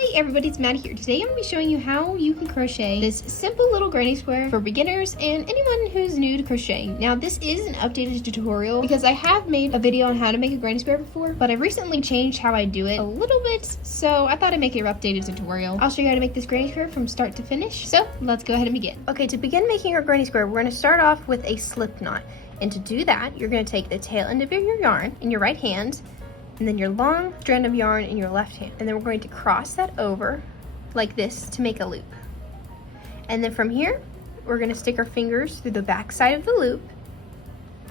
Hey everybody, it's Maddie here. Today I'm going to be showing you how you can crochet this simple little granny square for beginners and anyone who's new to crocheting. Now this is an updated tutorial because I have made a video on how to make a granny square before, but I recently changed how I do it a little bit, so I thought I'd make an updated tutorial. I'll show you how to make this granny square from start to finish, so let's go ahead and begin. Okay, to begin making our granny square, we're going to start off with a slip knot. And to do that, you're going to take the tail end of your yarn in your right hand, and then your long strand of yarn in your left hand. And then we're going to cross that over like this to make a loop. And then from here, we're going to stick our fingers through the back side of the loop,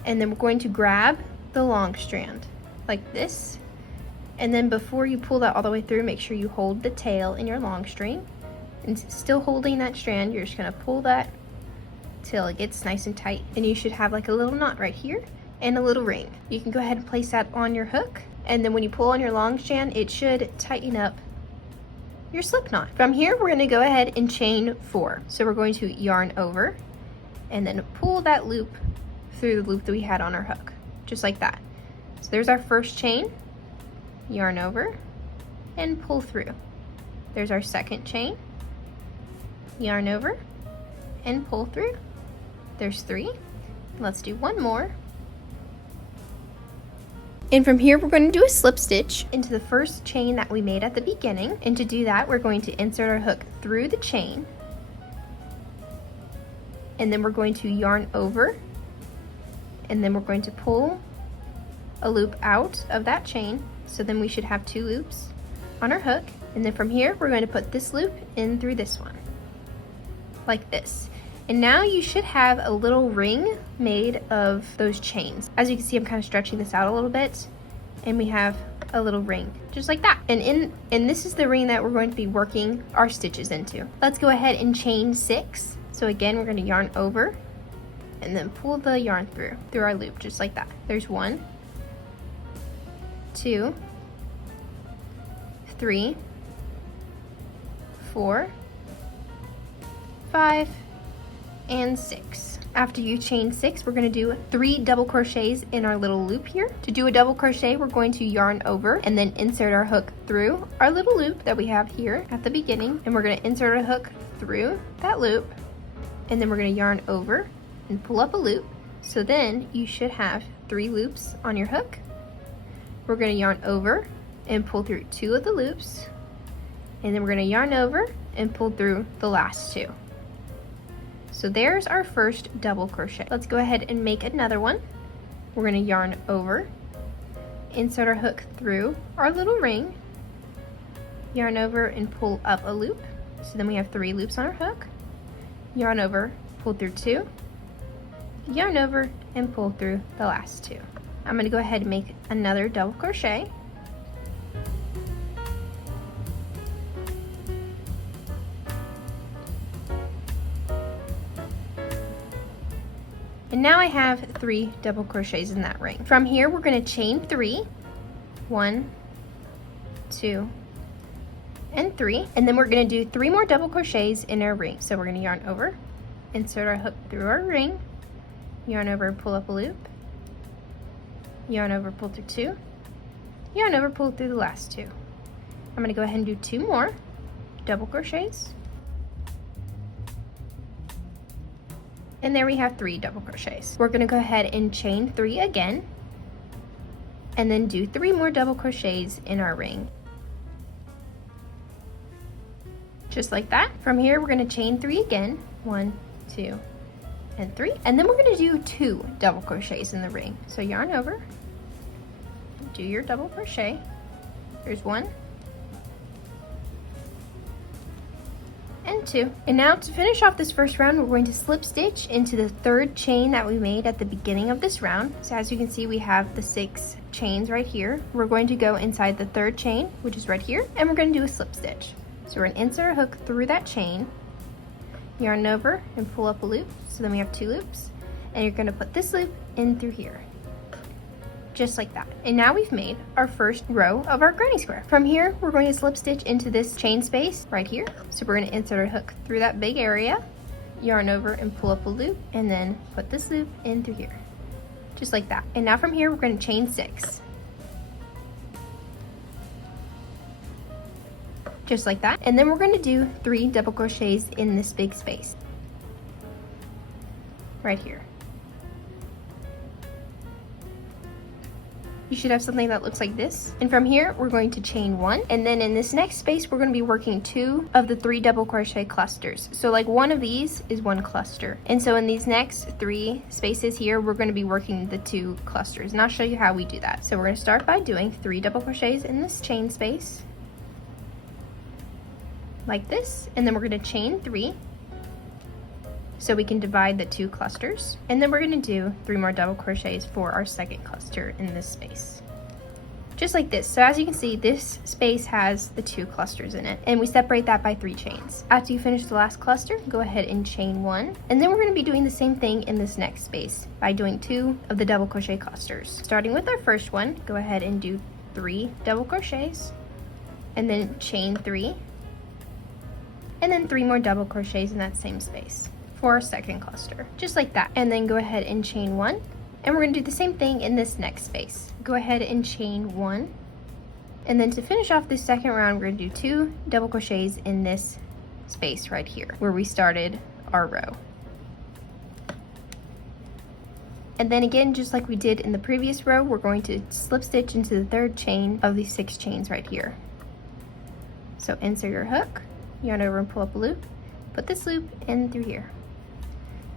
and then we're going to grab the long strand like this. And then before you pull that all the way through, make sure you hold the tail in your long string. And still holding that strand, you're just going to pull that till it gets nice and tight. And you should have like a little knot right here and a little ring. You can go ahead and place that on your hook. And then when you pull on your long strand, it should tighten up your slip knot. From here, we're going to go ahead and chain 4. So we're going to yarn over and then pull that loop through the loop that we had on our hook, just like that. So there's our first chain, yarn over and pull through. There's our second chain, yarn over and pull through. There's 3. Let's do one more. And from here, we're going to do a slip stitch into the first chain that we made at the beginning. And to do that, we're going to insert our hook through the chain. And then we're going to yarn over. And then we're going to pull a loop out of that chain. So then we should have 2 loops on our hook. And then from here, we're going to put this loop in through this one, like this. And now you should have a little ring made of those chains. As you can see, I'm kind of stretching this out a little bit, and we have a little ring, just like that. And this is the ring that we're going to be working our stitches into. Let's go ahead and chain 6. So again, we're going to yarn over, and then pull the yarn through our loop, just like that. There's 1, 2, 3, 4, 5, and 6. After you chain 6, we're going to do 3 double crochets in our little loop here. To do a double crochet, we're going to yarn over and then insert our hook through our little loop that we have here at the beginning, and we're going to insert our hook through that loop, and then we're going to yarn over and pull up a loop. So then you should have 3 loops on your hook. We're going to yarn over and pull through 2 of the loops, and then we're going to yarn over and pull through the last 2. So there's our first double crochet. Let's go ahead and make another one. We're going to yarn over, insert our hook through our little ring, yarn over and pull up a loop. So then we have 3 loops on our hook. Yarn over, pull through 2, yarn over and pull through the last 2. I'm going to go ahead and make another double crochet. And now I have 3 double crochets in that ring. From here, we're going to chain 3, 1, 2, and 3. And then we're going to do 3 more double crochets in our ring. So we're going to yarn over, insert our hook through our ring, yarn over and pull up a loop, yarn over, pull through 2, yarn over, pull through the last 2. I'm going to go ahead and do 2 more double crochets. And there we have 3 double crochets. We're going to go ahead and chain 3 again, and then do 3 more double crochets in our ring. Just like that. From here, we're going to chain 3 again, 1, 2, and 3. And then we're going to do 2 double crochets in the ring. So yarn over, do your double crochet. There's 1, and 2. And now to finish off this first round, we're going to slip stitch into the 3rd chain that we made at the beginning of this round. So as you can see, we have the 6 chains right here. We're going to go inside the 3rd chain, which is right here, and we're going to do a slip stitch. So we're going to insert a hook through that chain, yarn over and pull up a loop. So then we have 2 loops, and you're going to put this loop in through here, just like that. And now we've made our first row of our granny square. From here, we're going to slip stitch into this chain space right here. So we're going to insert our hook through that big area, yarn over and pull up a loop, and then put this loop in through here, just like that. And now from here, we're going to chain 6. just like that. And then we're going to do 3 double crochets in this big space right here. You should have something that looks like this. And from here, we're going to chain 1. And then in this next space, we're going to be working 2 of the 3 double crochet clusters. So like one of these is 1 cluster. And so in these next 3 spaces here, we're going to be working the 2 clusters. And I'll show you how we do that. So we're going to start by doing 3 double crochets in this chain space, like this. And then we're going to chain 3. So we can divide the 2 clusters. And then we're going to do 3 more double crochets for our second cluster in this space. Just like this. So as you can see, this space has the 2 clusters in it. And we separate that by 3 chains. After you finish the last cluster, go ahead and chain 1. And then we're going to be doing the same thing in this next space by doing 2 of the double crochet clusters. Starting with our first one, go ahead and do 3 double crochets. And then chain 3. And then 3 more double crochets in that same space for our second cluster, just like that. And then go ahead and chain 1, and we're going to do the same thing in this next space. Go ahead and chain 1, and then to finish off this second round, we're going to do 2 double crochets in this space right here where we started our row. And then again, just like we did in the previous row, we're going to slip stitch into the 3rd chain of these 6 chains right here. So insert your hook, yarn over and pull up a loop, put this loop in through here.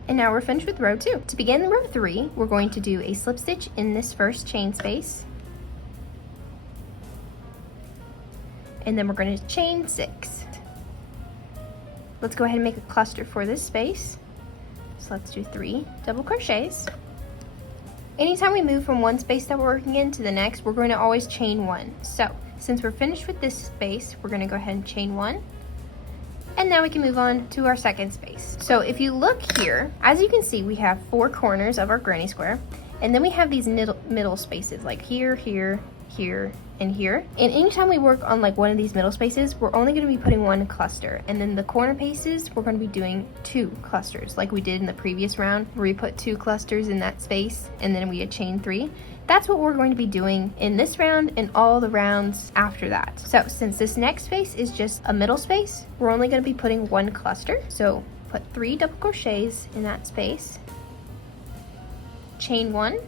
And now we're finished with row 2. To begin row 3, we're going to do a slip stitch in this first chain space. And then we're going to chain 6. Let's go ahead and make a cluster for this space. So let's do 3 double crochets. Anytime we move from one space that we're working in to the next, we're going to always chain 1. So since we're finished with this space, we're going to go ahead and chain 1. And now we can move on to our second space. So if you look here, as you can see, we have 4 corners of our granny square, and then we have these middle spaces like here, here, here, and here. And anytime we work on like one of these middle spaces, we're only going to be putting 1 cluster. And then the corner pieces, we're going to be doing 2 clusters like we did in the previous round where we put 2 clusters in that space and then we had chain 3. That's what we're going to be doing in this round and all the rounds after that. So since this next space is just a middle space, we're only going to be putting 1 cluster. So put 3 double crochets in that space, chain 1,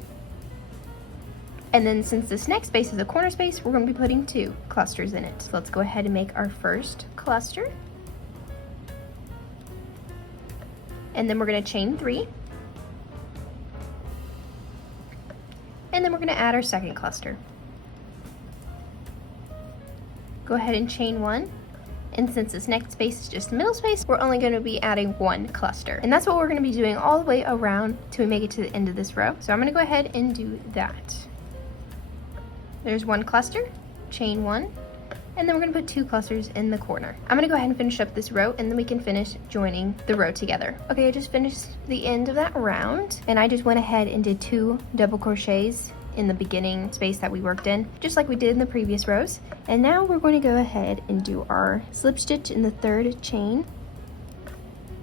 and then since this next space is a corner space, we're going to be putting 2 clusters in it. So let's go ahead and make our first cluster. And then we're going to chain 3. And then we're going to add our second cluster. Go ahead and chain 1. And since this next space is just the middle space, we're only going to be adding 1 cluster. And that's what we're going to be doing all the way around till we make it to the end of this row. So I'm going to go ahead and do that. There's 1 cluster, chain 1, and then we're going to put 2 clusters in the corner. I'm going to go ahead and finish up this row, and then we can finish joining the row together. Okay, I just finished the end of that round, and I just went ahead and did 2 double crochets in the beginning space that we worked in, just like we did in the previous rows. And now we're going to go ahead and do our slip stitch in the 3rd chain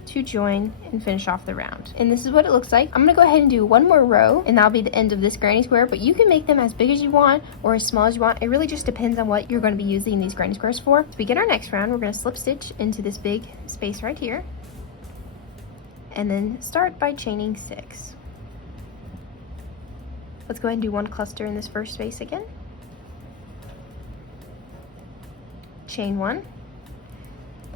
to join and finish off the round. And this is what it looks like. I'm gonna go ahead and do 1 more row, and that'll be the end of this granny square, but you can make them as big as you want or as small as you want. It really just depends on what you're going to be using these granny squares for. To begin our next round, we're going to slip stitch into this big space right here, and then start by chaining 6. Let's go ahead and do 1 cluster in this first space again. Chain 1.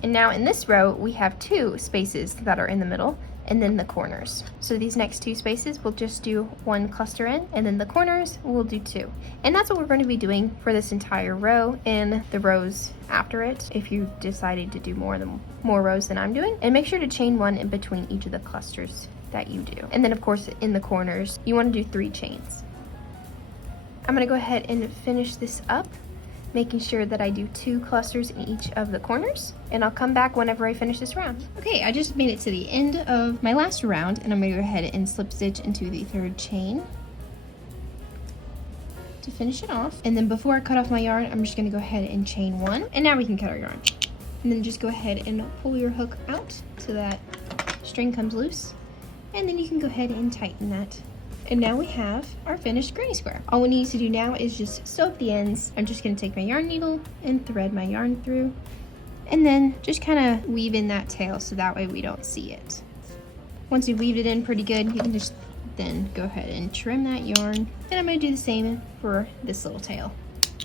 And now in this row, we have 2 spaces that are in the middle and then the corners. So these next 2 spaces, we'll just do 1 cluster in, and then the corners, we'll do 2. And that's what we're going to be doing for this entire row and the rows after it, if you decided to do more rows than I'm doing. And make sure to chain 1 in between each of the clusters that you do. And then of course, in the corners, you want to do 3 chains. I'm going to go ahead and finish this up, making sure that I do 2 clusters in each of the corners, and I'll come back whenever I finish this round. Okay, I just made it to the end of my last round, and I'm going to go ahead and slip stitch into the 3rd chain to finish it off. And then before I cut off my yarn, I'm just going to go ahead and chain 1, and now we can cut our yarn. And then just go ahead and pull your hook out so that string comes loose, and then you can go ahead and tighten that. And now we have our finished granny square. All we need to do now is just sew up the ends. I'm just going to take my yarn needle and thread my yarn through And then just kind of weave in that tail so that way we don't see it. Once you've weaved it in pretty good, you can just then go ahead and trim that yarn. And I'm going to do the same for this little tail.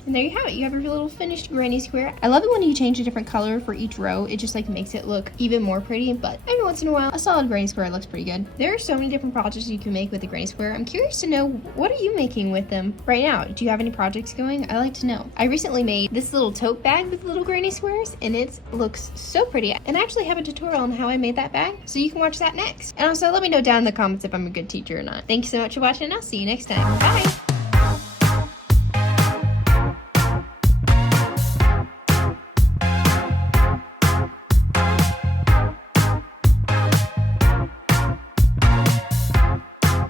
And there you have it. You have your little finished granny square. I love it when you change a different color for each row. It just like makes it look even more pretty. But every once in a while, a solid granny square looks pretty good. There are so many different projects you can make with the granny square. I'm curious to know, what are you making with them right now? Do you have any projects going? I like to know. I recently made this little tote bag with little granny squares, and it looks so pretty. And I actually have a tutorial on how I made that bag, so you can watch that next. And also let me know down in the comments if I'm a good teacher or not. Thanks so much for watching, and I'll see you next time. Bye!